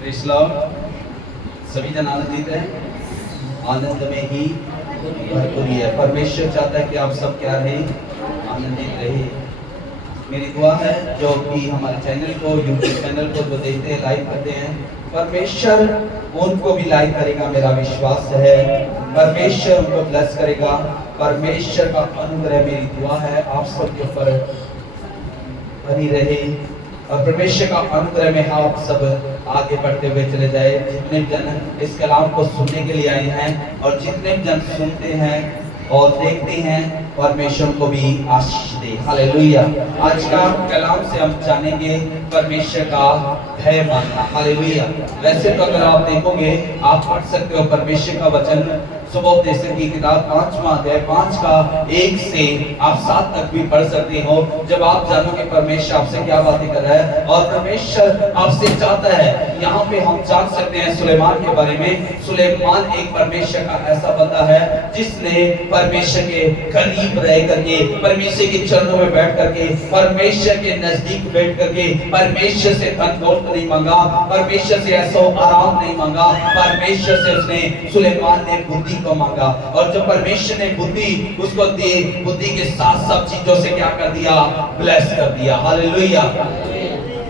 Praise Lord. सभी जन आनंदित हैं, आनंद में ही भरपूरी है। परमेश्वर चाहता है कि आप सब क्या रहें, आनंदित रहे। मेरी दुआ है जो कि हमारे चैनल को, यूट्यूब चैनल को जो देखते हैं, लाइक करते हैं, परमेश्वर उनको भी लाइक करेगा, मेरा विश्वास है। परमेश्वर उनको ब्लेस करेगा। परमेश्वर का अनुग्रह, मेरी दुआ है आप सबके ऊपर बनी रहे और परमेश्वर का अनुग्रह में आप सब आगे बढ़ते हुए चले जाए। जितने जन इस कलाम को सुनने के लिए आए हैं और जितने जन सुनते हैं और देखते हैं, परमेश्वर को भी आशीष दे। हालेलुया। आज का कलाम से हम जानेंगे परमेश्वर का भय मानना। हालेलुया। वैसे तो अगर आप देखोगे, आप पढ़ सकते हो परमेश्वर का वचन सुबोधदेश की किताब 5वां अध्याय 5 का 1 से आप 7 तक भी पढ़ सकते हो। जब आप जानोगे परमेश्वर आपसे क्या बातें कर रहा है और परमेश्वर आपसे चाहता है, यहाँ पे हम जान सकते हैं सुलेमान के बारे में। सुलेमान एक परमेश्वर का ऐसा बंदा है जिसने परमेश्वर के करीब रह करके, परमेश्वर के चरणों में बैठ करके, परमेश्वर के नजदीक बैठ करके परमेश्वर से धन दौलत नहीं मांगा, परमेश्वर से ऐसा आराम नहीं मांगा, परमेश्वर से उसने, सुलेमान ने बुद्धि को मांगा। और जब परमेश्वर ने बुद्धि उसको दी, बुद्धि के साथ सब चीजों से क्या कर दिया, ब्लेस कर दिया। हालेलुया।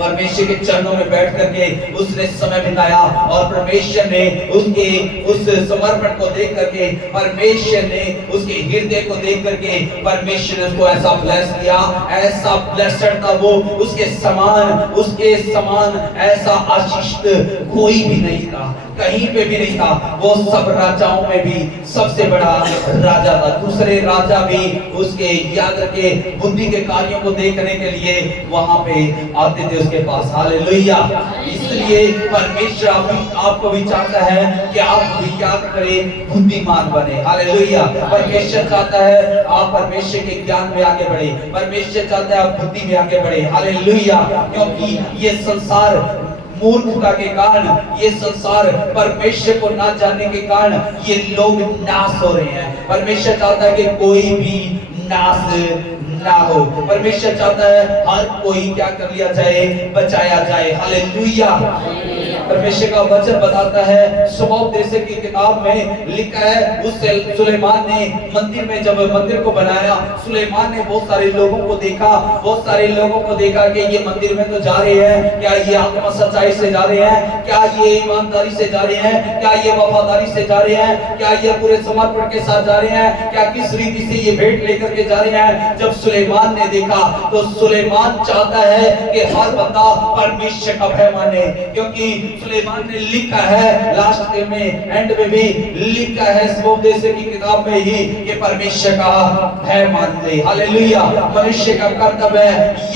परमेश्वर के चरणों में बैठ करके उसने समय बिताया और परमेश्वर ने उसके उस समर्पण को देख करके, परमेश्वर ने उसके हृदय को देख करके, परमेश्वर ने उसको ऐसा ब्लेस किया, ऐसा ब्लेस्ड था वो, उसके समान ऐसा आशीषित कोई भी नहीं था, कहीं पे भी नहीं था। वो सब राजाओं में भी सबसे बड़ा राजा था। दूसरे राजा भी उसके, याद रखे, बुद्धि के कार्यों को देखने के लिए वहां पे आते थे उसके पास। हालेलुया। इसलिए परमेश्वर आपको भी चाहता है कि आप भी क्या करें, बुद्धिमान बने। हालेलुया। परमेश्वर चाहता है आप परमेश्वर के ज्ञान में आगे बढ़े, परमेश्वर चाहता है आप बुद्धि में आगे बढ़े। हालेलुया। क्योंकि ये संसार मूर्खता के कारण, ये संसार परमेश्वर को ना जानने के कारण ये लोग नाश हो रहे हैं। परमेश्वर चाहता है कि कोई भी नाश ना हो। परमेश्वर चाहता है हर कोई क्या कर लिया जाए, बचाया जाए। हालेलुया। परमेश्वर का वचन बताता है, सुबोधदेश की किताब में लिखा है, उस सुलेमान ने मंदिर में, जब मंदिर को बनाया, सुलेमान ने बहुत सारे लोगों को देखा, बहुत सारे लोगों को देखा कि ये मंदिर में तो जा रहे हैं, क्या ये आत्मा सच्चाई से जा रहे हैं, क्या ये ईमानदारी से जा रहे हैं, क्या ये वफादारी से जा रहे हैं, क्या ये पूरे समर्पण के साथ जा रहे हैं, क्या किस रीति से ये भेंट लेकर के जा रहे हैं। जब सुलेमान ने देखा तो सुलेमान चाहता है कि हर बंदा परमेश्वर का भय माने, क्योंकि सुलेमान ने लिखा है, लास्ट में एंड में भी लिखा है सुबोधदेश की किताब में ही, कि परमेश्वर का भय मान ले। हालेलुया। मनुष्य का कर्तव्य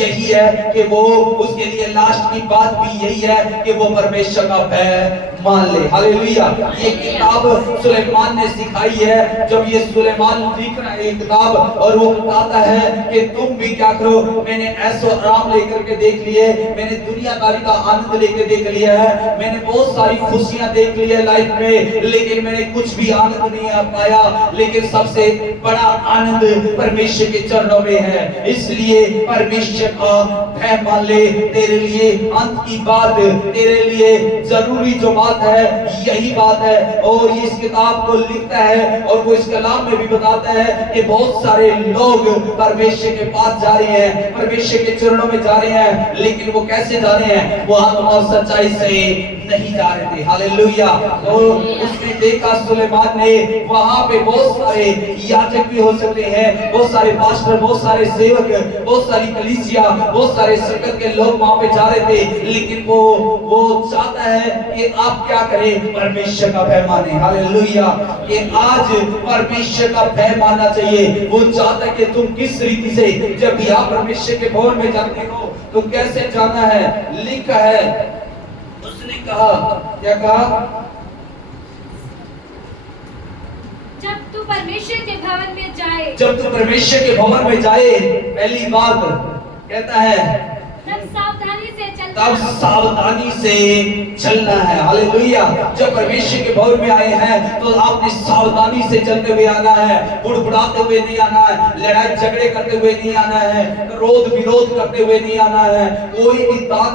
यही है कि वो, उसके लिए लास्ट की बात भी यही है कि वो परमेश्वर का भय मान ले। हालेलुया। ये किताब सुलेमान ने सिखाई है। जब ये सुलेमान लिख रहा है किताब और वो बताता है कि तुम भी क्या करो, मैंने ऐसो आराम लेकर के देख लिए, मैंने दुनियादारी का आनंद लेकर देख लिया है, मैंने बहुत सारी खुशियां देख ली है लाइफ में, लेकिन मैंने कुछ भी आनंद नहीं आ पाया। लेकिन सबसे बड़ा आनंद परमेश्वर के चरणों में है। इसलिए परमेश्वर का भय मान ले। तेरे लिए अंत की बात, तेरे लिए जरूरी जो बात है, यही बात है। और इस किताब को लिखता है और वो इस कलाम में भी बताता है कि बहुत सारे लोग परमेश्वर के पास जा रहे हैं, परमेश्वर के चरणों में जा रहे हैं, लेकिन वो कैसे जा रहे हैं, वो आत्मा और सच्चाई से नहीं जा रहे थे। हालेलुया। तो उसने देखा, सुलेमान ने, वहां पे बहुत सारे याजक भी हो सकते हैं, बहुत सारे पास्टर, बहुत सारे सेवक, बहुत सारी कलीसिया, बहुत सारे संगत के लोग वहां पे जा रहे थे, लेकिन वो चाहता है कि आप क्या करें, परमेश्वर का भय माने। हालेलुया। कि आज परमेश्वर का भय मानना चाहिए। वो चाहता है कि तुम किस रीति से, जब भी आप परमेश्वर के भवन में जाते हो तो कैसे जाना है। लिखा है, उसने कहा, क्या कहा, जब तू परमेश्वर के भवन में जाए, जब तू परमेश्वर के भवन में जाए, पहली बात कहता है, तब सावधानी से चलना तब सावधानी से चलना है। हालेलुया। जब परमेश्वर के भवन में आए हैं तो आपने सावधानी से चलते हुए आना है, बुड़बुड़ाते हुए नहीं आना है, लड़ाई झगड़े करते हुए नहीं आना है, क्रोध विरोध करते हुए नहीं आना है। कोई भी दान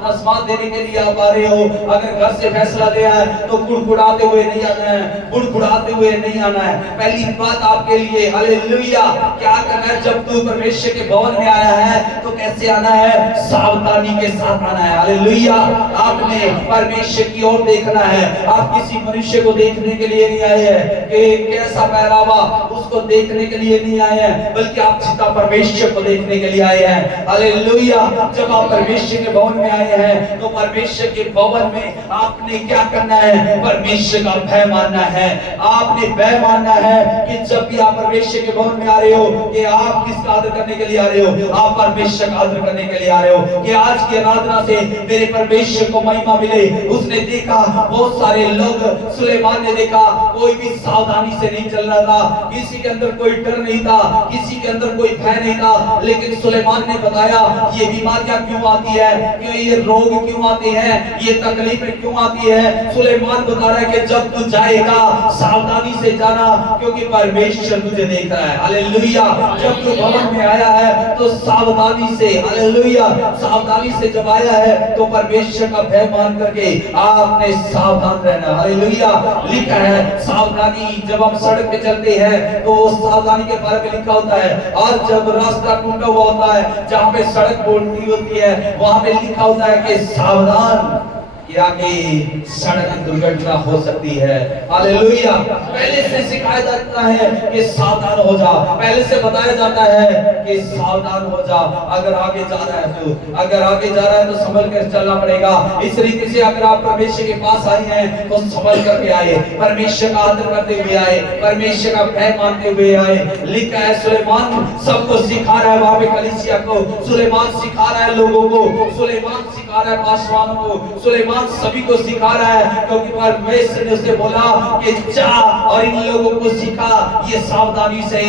दसमात देने के लिए आप आ रहे हो, अगर घर से फैसला लिया है तो बुड़बुड़ाते हुए नहीं आना है, बुड़बुड़ाते हुए नहीं आना है। पहली बात आपके लिए, हालेलुया, क्या करना है? जब तू परमेश्वर के भवन में आया है तो कैसे आना है? सावधानी के साथ आना है। हालेलुया। आपने परमेश्वर की ओर देखना है। आप किसी मनुष्य को देखने के लिए नहीं आए हैं कि कैसा पहरावा, उसको देखने के लिए नहीं आए हैं, बल्कि आप सीधा परमेश्वर को देखने के लिए आए हैं। हालेलुया। जब आप परमेश्वर के भवन में आए हैं तो परमेश्वर के भवन में आपने क्या करना है? परमेश्वर का भय मानना है। आपने भय मानना है कि जब भी आप परमेश्वर के भवन में आ रहे हो कि आप किसका आदर करने के लिए आ रहे हो? आप परमेश्वर का आदर करने के लिए आ रहे हो कि आज की आराधना से मेरे परमेश्वर को महिमा मिले। उसने देखा, बहुत सारे लोग, सुलेमान ने देखा, कोई भी सावधानी से नहीं चल रहा था, किसी के अंदर कोई डर नहीं था, किसी के अंदर कोई भय नहीं था। लेकिन सुलेमान ने बताया ये बीमारियां क्यों आती है, क्यों ये रोग क्यों आते हैं, ये तकलीफें क्यों आती है। सुलेमान बता रहा है कि जब तू जाएगा सावधानी से जाना, क्योंकि परमेश्वर तुझे देख रहा है। हालेलुया। जब तू भवन में आया है तो सावधानी से, हालेलुया, सावधानी से जब आया है तो परमेश्वर का भय मान करके आपने सावधान रहना। हालेलुया। लिखा है सावधानी, जब हम सड़क पे चलते हैं तो सावधानी के बारे में लिखा होता है, और जब रास्ता टूटा हुआ होता है, जहाँ पे सड़क बोलती होती है, वहां पे लिखा होता है कि सावधान, क्या कि सड़क दुर्घटना हो सकती है। हालेलुया। पहले से सिखाया जाता है कि सावधान हो जा, पहले से बताया जाता है कि सावधान हो जा। अगर आगे जा रहा है तो, अगर आगे जा रहा है तो संभल कर चलना पड़ेगा। इस रीति से अगर आप परमेश्वर के पास आए हैं तो संभल करके आए, परमेश्वर का आदर करते हुए आए, परमेश्वर का भय मानते हुए आए। लिखा है सुलेमान सबको सिखा रहा है, वहां पे कलीसिया को सुलेमान सिखा रहा है, लोगों को सुलेमान सिखा रहा है, पासवानों को सुलेमान सभी को सिखा रहा है, क्योंकि परमेश्वर ने उसे बोला कि जा और इन लोगों को सिखा, ये सावधानी से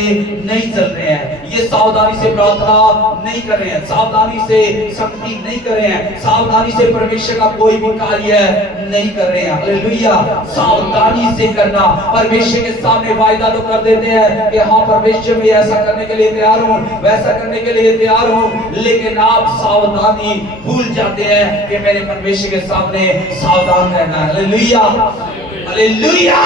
नहीं चल रहे हैं, ये सावधानी से प्रार्थना नहीं कर रहे हैं, सावधानी से संगति नहीं कर रहे हैं, सावधानी से परमेश्वर का कोई भी कार्य नहीं कर रहे हैं। हालेलुया। सावधानी से करना। परमेश्वर के सामने वायदा तो कर देते हैं कि हाँ परमेश्वर मैं ऐसा करने के लिए तैयार हूँ, वैसा करने के लिए तैयार हूँ, लेकिन आप सावधानी भूल जाते हैं कि मेरे परमेश्वर के सामने सावधान रहना। हालेलुया। हालेलुया।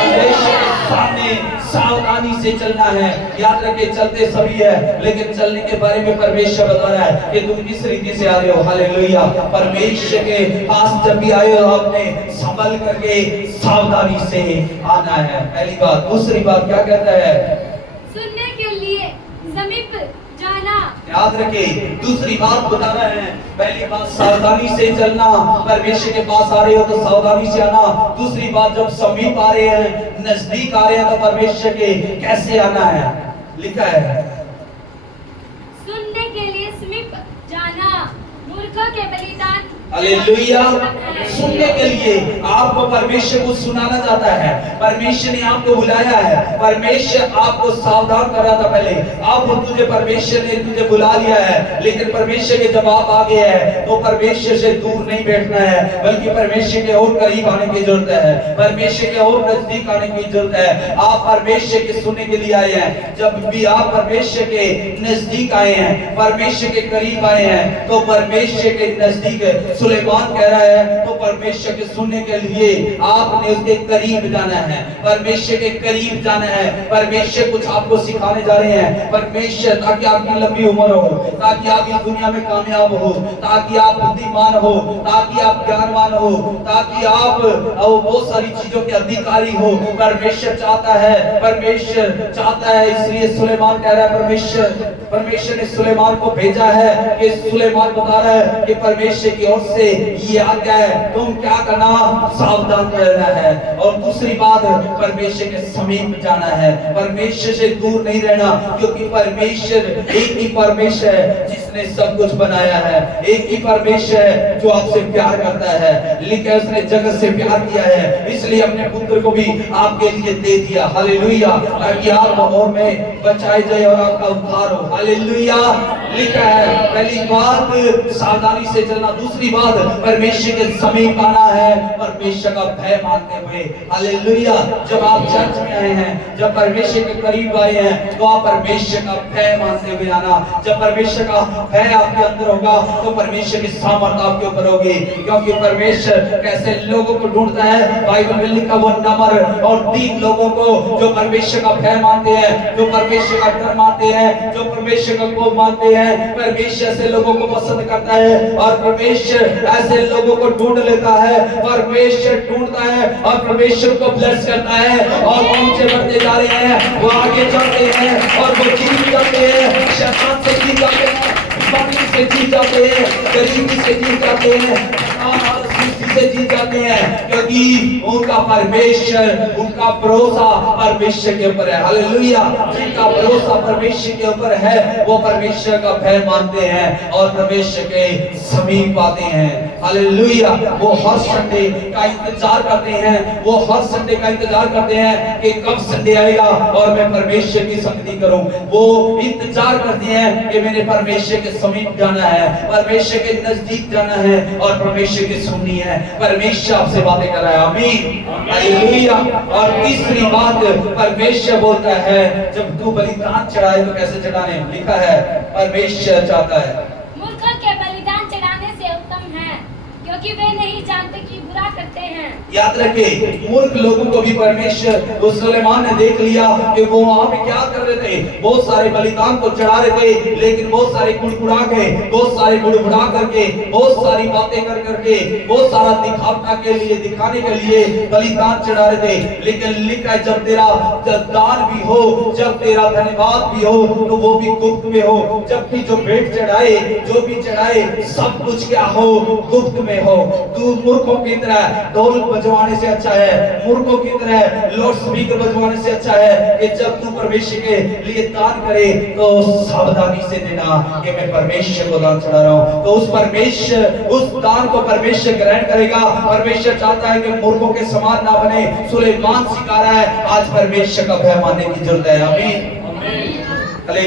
परमेश्वर के सामने सावधानी से चलना है। याद रखे चलते सभी है, लेकिन चलने के बारे में परमेश्वर बता रहा है कि तुम किस रीति से आ रहे हो। हालेलुया। परमेश्वर के पास जब भी आए हो आपने संभल करके सावधानी से आना है। पहली बात। दूसरी बात क्या कहता है? सुनने के लिए समीप जाना। याद रखे दूसरी बात बता रहा है। पहली बात सावधानी से चलना, परमेश्वर के पास आ रहे हो तो सावधानी से आना। दूसरी बात जब समीप आ रहे हैं, नजदीक आ रहे हैं, तो परमेश्वर के कैसे आना है? लिखा है सुनने के लिए समीप जाना, मूर्खों के बलिदान। हालेलुया। सुनने के लिए आपको परमेश्वर को सुनाना चाहता है, परमेश्वर ने आपको बुलाया है, परमेश्वर आपको सावधान कर रहा था। पहले आप तुझे परमेश्वर ने तुझे बुला लिया है, लेकिन परमेश्वर के जब आप आ गए हैं तो परमेश्वर से दूर नहीं बैठना है, बल्कि परमेश्वर के और करीब आने की जरूरत है, परमेश्वर के और नजदीक आने की जरूरत है। आप परमेश्वर के सुनने के लिए आए हैं। जब भी आप परमेश्वर के नजदीक आए हैं, परमेश्वर के करीब आए हैं, तो परमेश्वर के नजदीक सुलेमान कह रहा है तो परमेश्वर के सुनने के लिए आपने उसके करीब जाना है, परमेश्वर के करीब जाना है। परमेश्वर कुछ आपको सिखाने जा रहे हैं, परमेश्वर, ताकि आपकी लंबी उम्र हो, ताकि आप इस दुनिया में कामयाब हो, ताकि आप बुद्धिमान हो, ताकि आप ज्ञानवान हो, ताकि आप बहुत सारी चीजों के अधिकारी हो। परमेश्वर चाहता है, परमेश्वर चाहता है। इसलिए सुलेमान कह रहा है, परमेश्वर ने सुलेमान को भेजा है कि सुलेमान बता रहा है कि परमेश्वर की ओर से ये आज्ञा है, तुम क्या करना? सावधान रहना है। और दूसरी बात, परमेश्वर के समीप जाना है, परमेश्वर से दूर नहीं रहना, क्योंकि परमेश्वर एक ही परमेश्वर है जिस उसने सब कुछ बनाया है। एक ही परमेश्वर है जो आपसे प्यार करता है, लेकिन उसने जगत से प्यार किया है, इसलिए अपने पुत्र को भी आपके लिए दे दिया। हालेलुया, ताकि आप और में बचाए जाए और आपका उद्धार हो। हालेलुया। लिखा है पहली बात सावधानी से चलना, दूसरी बात परमेश्वर के समीप आना है, परमेश्वर का भय मानते हुए। हालेलुया। जब आप चर्च में आए हैं, जब परमेश्वर के करीब आए हैं, तो आप परमेश्वर का भय मानते हुए आना। जब परमेश्वर का भय आपके अंदर होगा तो परमेश्वर की सामर्थ आपके ऊपर होगी, क्योंकि परमेश्वर कैसे लोगों को ढूंढता है। बाइबल में लिखा वो नम्र और दीन लोगों को जो परमेश्वर का भय मानते हैं, जो परमेश्वर का डर मानते हैं, जो परमेश्वर का कोप मानते हैं, परमेश्वर ऐसे लोगों को पसंद करता है और परमेश्वर ऐसे लोगों को ढूंढ लेता है। परमेश्वर ढूंढता है और परमेश्वर को ब्लेस करता है, और वो ऊंचे बढ़ते जा रहे हैं, वो आगे चलते हैं और वो जीत जाते हैं, शैतान से जीत जाते हैं, बीमारी से जीत जाते हैं, गरीबी से जीत जाते हैं, से जीत जाते हैं, क्योंकि उनका परमेश्वर, उनका भरोसा परमेश्वर के ऊपर है। हालेलुया। जिनका भरोसा परमेश्वर के ऊपर है वो परमेश्वर का भय मानते हैं और परमेश्वर के समीप आते हैं। हालेलुया। वो हर संडे का इंतजार करते हैं, वो हर संडे का इंतजार करते हैं कि कब संडे आएगा और मैं परमेश्वर की संगति करूं। वो इंतजार करते हैं कि मैंने परमेश्वर के समीप जाना है, परमेश्वर के नजदीक जाना है और परमेश्वर की सुननी है, परमेश्वर आपसे बातें कर रहा है। आमीन। हालेलुया। और तीसरी बात परमेश्वर बोलता है जब तू बलिदान चढ़ाए तो कैसे चढ़ाने, लिखा है परमेश्वर चाहता है मूर्खों के बलिदान चढ़ाने से उत्तम है, क्योंकि वे नहीं जानते कि बुरा करते हैं। याद रखे, मूर्ख लोगों को भी परमेश्वर, उस सुलेमान ने देख लिया कि वो वहां पे क्या कर रहे थे, बहुत सारे बलिदान को चढ़ा रहे थे, लेकिन बहुत सारे गुड़गुड़ा के, बहुत सारे गुड़गुड़ा करके, बहुत सारी बातें कर करके, बहुत सारा दिखावटा के लिए, दिखाने के लिए बलिदान चढ़ा रहे थे। लेकिन लिखा है जब तेरा दान भी हो, जब तेरा धन्यवाद भी हो, तो वो भी गुप्त में हो। जब भी जो भेंट चढ़ाए, जो भी चढ़ाए, सब कुछ क्या हो, गुप्त में हो। तू मूर्खों की तरह ढोल बजवाने से अच्छा है, मूर्खों की तरह लाउड स्पीकर बजवाने से अच्छा है कि जब तू परमेश्वर के लिए दान करे तो सावधानी से देना कि मैं परमेश्वर को दान चढ़ा रहा हूं। तो उस परमेश्वर, उस दान को परमेश्वर ग्रहण करेगा। परमेश्वर चाहता है कि मूर्खों के समान ना बने। सुलेमान सिखा रहा है आज परमेश्वर का भय मानने की जरूरत है। आमीन।